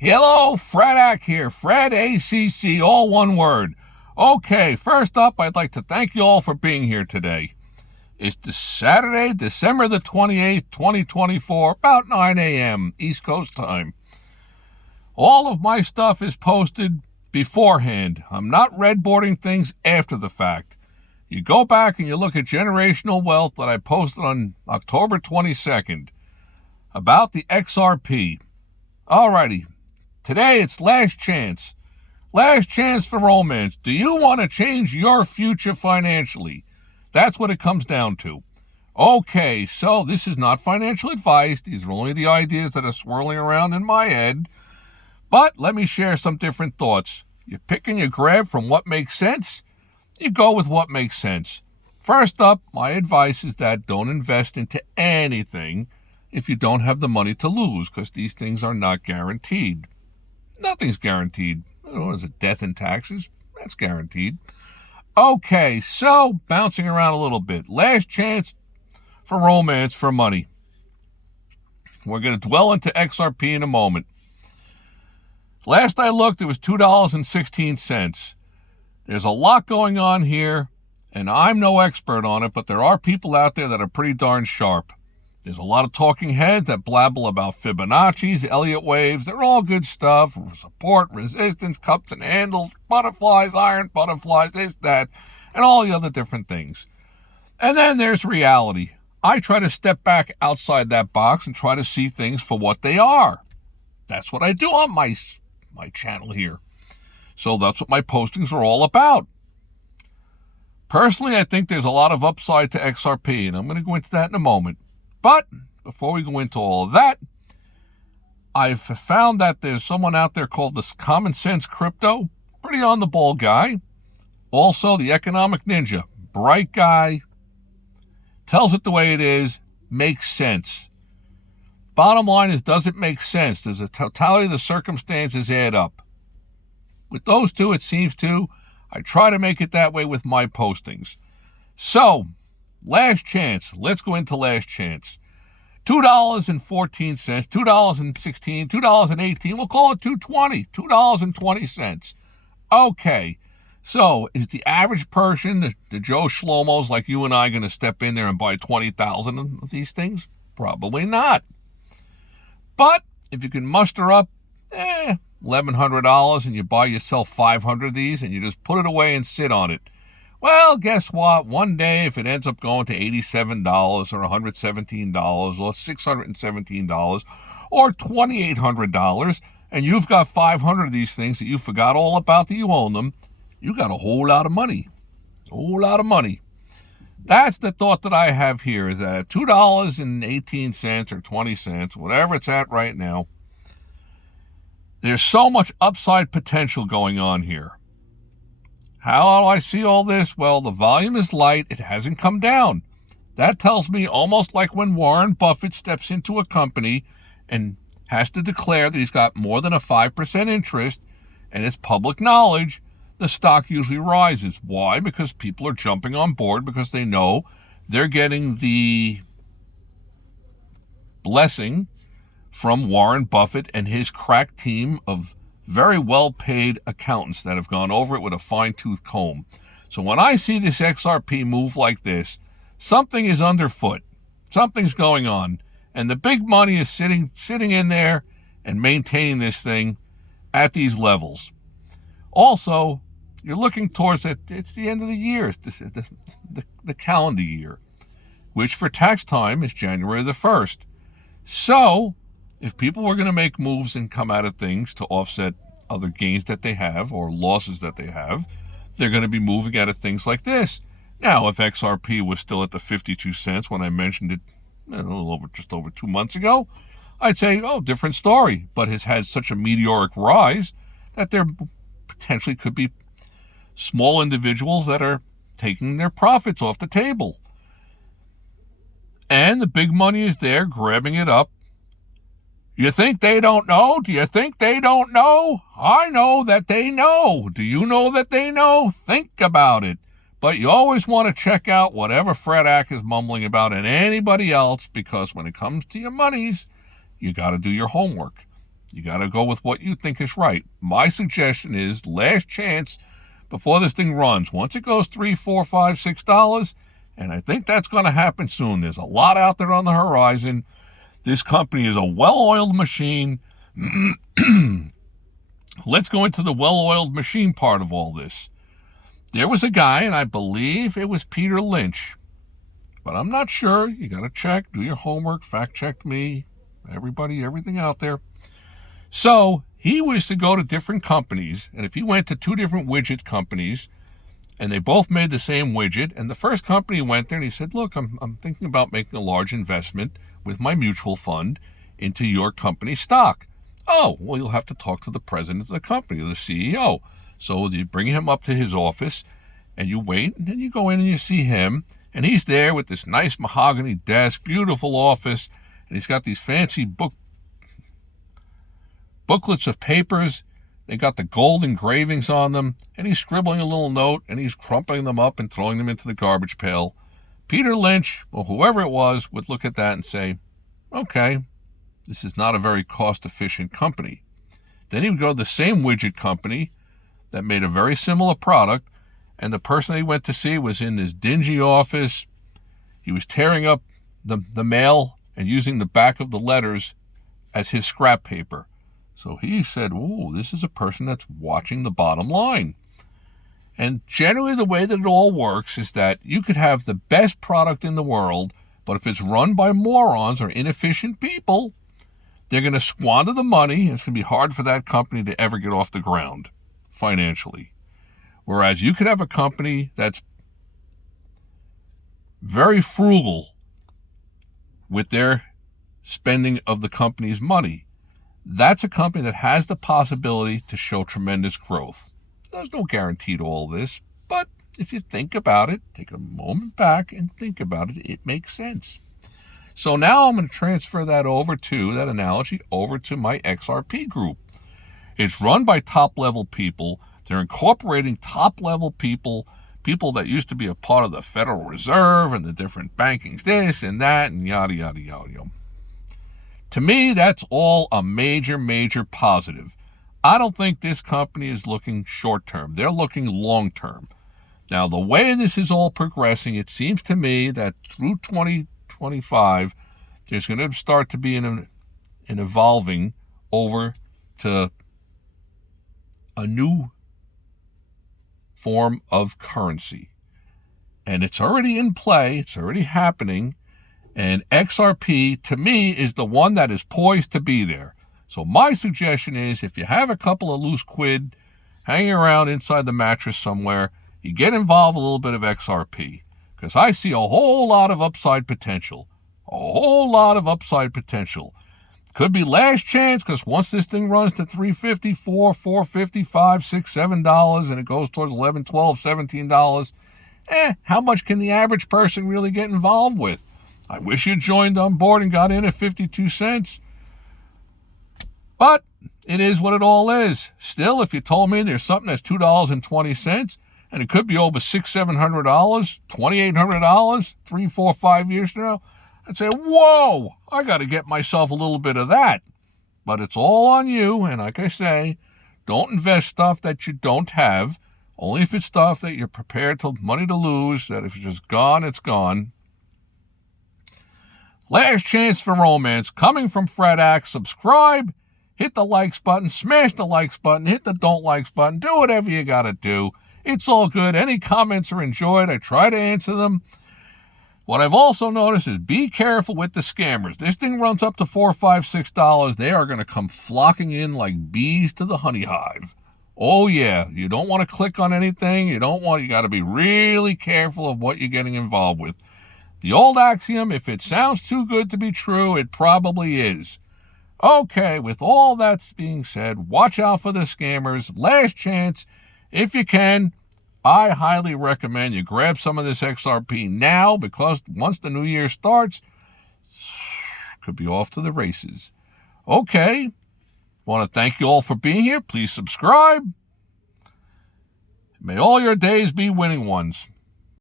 Hello, Fredak here. Fred ACC, all one word. Okay, first up, I'd like to thank you all for being here today. It's the Saturday, December the 28th, 2024, about 9 a.m. East Coast time. All of my stuff is posted beforehand. I'm not redboarding things after the fact. You go back and you look at Generational Wealth that I posted on October 22nd about the XRP. Alrighty. Today, it's last chance. Last chance for romance. Do you want to change your future financially? That's what it comes down to. Okay, so this is not financial advice. These are only the ideas that are swirling around in my head. But let me share some different thoughts. You pick and you grab from what makes sense. You go with what makes sense. First up, my advice is that don't invest into anything if you don't have the money to lose, because these things are not guaranteed. Nothing's guaranteed. What is it, death and taxes? That's guaranteed. Okay, so bouncing around a little bit. Last chance for romance for money. We're going to dwell into XRP in a moment. Last I looked, it was $2.16. There's a lot going on here, and I'm no expert on it, but there are people out there that are pretty darn sharp. There's a lot of talking heads that blabble about Fibonacci's, Elliott waves. They're all good stuff. Support, resistance, cups and handles, butterflies, iron butterflies, this, that, and all the other different things. And then there's reality. I try to step back outside that box and try to see things for what they are. That's what I do on my channel here. So that's what my postings are all about. Personally, I think there's a lot of upside to XRP, and I'm going to go into that in a moment. But before we go into all of that, I've found that there's someone out there called this Common Sense Crypto. Pretty on the ball guy. Also, the Economic Ninja. Bright guy. Tells it the way it is. Makes sense. Bottom line is, does it make sense? Does the totality of the circumstances add up? With those two, it seems to. I try to make it that way with my postings. So, last chance. Let's go into last chance. $2.14, $2.16, $2.18. We'll call it $2.20. $2.20. Okay. So is the average person, the Joe Shlomos like you and I, going to step in there and buy 20,000 of these things? Probably not. But if you can muster up $1,100 and you buy yourself 500 of these and you just put it away and sit on it, well, guess what? One day, if it ends up going to $87 or $117 or $617 or $2,800, and you've got 500 of these things that you forgot all about that you own them, you got a whole lot of money. A whole lot of money. That's the thought that I have here, is that at $2.18 or 20 cents, whatever it's at right now, there's so much upside potential going on here. How do I see all this? Well, the volume is light. It hasn't come down. That tells me almost like when Warren Buffett steps into a company and has to declare that he's got more than a 5% interest, and it's public knowledge, the stock usually rises. Why? Because people are jumping on board because they know they're getting the blessing from Warren Buffett and his crack team of very well-paid accountants that have gone over it with a fine-tooth comb. So when I see this XRP move like this, something is underfoot. Something's going on. And the big money is sitting in there and maintaining this thing at these levels. Also, you're looking towards it. It's the end of the year. It's the calendar year, which for tax time is January the 1st. So if people were going to make moves and come out of things to offset other gains that they have or losses that they have, they're going to be moving out of things like this. Now, if XRP was still at the 52 cents when I mentioned it just over 2 months ago, I'd say, different story. But it's had such a meteoric rise that there potentially could be small individuals that are taking their profits off the table. And the big money is there grabbing it up. You think they don't know? Do you think they don't know? I know that they know. Do you know that they know? Think about it. But you always want to check out whatever Fredak is mumbling about and anybody else, because when it comes to your monies, you got to do your homework. You got to go with what you think is right. My suggestion is last chance before this thing runs. Once it goes $3, $4, $5, $6, and I think that's going to happen soon. There's a lot out there on the horizon. This company is a well-oiled machine. Let's go into the well-oiled machine part of all this. There was a guy, and I believe it was Peter Lynch, but I'm not sure. You got to check, do your homework, fact check me, everybody, everything out there. So he was to go to different companies, and if he went to two different widget companies, and they both made the same widget, and the first company went there and he said, look, I'm thinking about making a large investment with my mutual fund into your company stock. Oh, well, you'll have to talk to the president of the company, or the CEO. So you bring him up to his office, and you wait, and then you go in and you see him, and he's there with this nice mahogany desk, beautiful office, and he's got these fancy booklets of papers. They got the gold engravings on them, and he's scribbling a little note, and he's crumpling them up and throwing them into the garbage pail. Peter Lynch, or whoever it was, would look at that and say, okay, this is not a very cost-efficient company. Then he would go to the same widget company that made a very similar product, and the person he went to see was in this dingy office. He was tearing up the mail and using the back of the letters as his scrap paper. So he said, ooh, this is a person that's watching the bottom line. And generally the way that it all works is that you could have the best product in the world, but if it's run by morons or inefficient people, they're going to squander the money, and it's going to be hard for that company to ever get off the ground financially. Whereas you could have a company that's very frugal with their spending of the company's money. That's a company that has the possibility to show tremendous growth. There's no guarantee to all this, but if you think about it, take a moment back and think about it, it makes sense. So now I'm going to transfer that analogy over to my XRP group. It's run by top-level people. They're incorporating top-level people that used to be a part of the Federal Reserve and the different bankings, this and that, and yada, yada, yada, yada. To me, that's all a major, major positive. I don't think this company is looking short-term. They're looking long-term. Now, the way this is all progressing, it seems to me that through 2025, there's going to start to be an evolving over to a new form of currency. And it's already in play. It's already happening. And XRP, to me, is the one that is poised to be there. So my suggestion is, if you have a couple of loose quid hanging around inside the mattress somewhere, you get involved a little bit of XRP. Because I see a whole lot of upside potential. A whole lot of upside potential. Could be last chance, because once this thing runs to $3.50, $4, $4.50, $5, $6, $7, and it goes towards $11, $12, $17, how much can the average person really get involved with? I wish you joined on board and got in at 52 cents. But it is what it all is. Still, if you told me there's something that's $2.20 and it could be over $600, $700, $2,800, 3, 4, 5 years from now, I'd say, whoa, I got to get myself a little bit of that. But it's all on you. And like I say, don't invest stuff that you don't have. Only if it's stuff that you're prepared to money to lose, that if it's just gone, it's gone. Last chance for romance, coming from Fred Axe. Subscribe, hit the likes button, smash the likes button, hit the don't likes button, do whatever you got to do. It's all good. Any comments are enjoyed. I try to answer them. What I've also noticed is be careful with the scammers. This thing runs up to $4, $5, $6. They are going to come flocking in like bees to the honey hive. Oh yeah, you don't want to click on anything. You got to be really careful of what you're getting involved with. The old axiom, if it sounds too good to be true, it probably is. Okay, with all that being said, watch out for the scammers. Last chance, if you can, I highly recommend you grab some of this XRP now, because once the new year starts, could be off to the races. Okay, want to thank you all for being here. Please subscribe. May all your days be winning ones.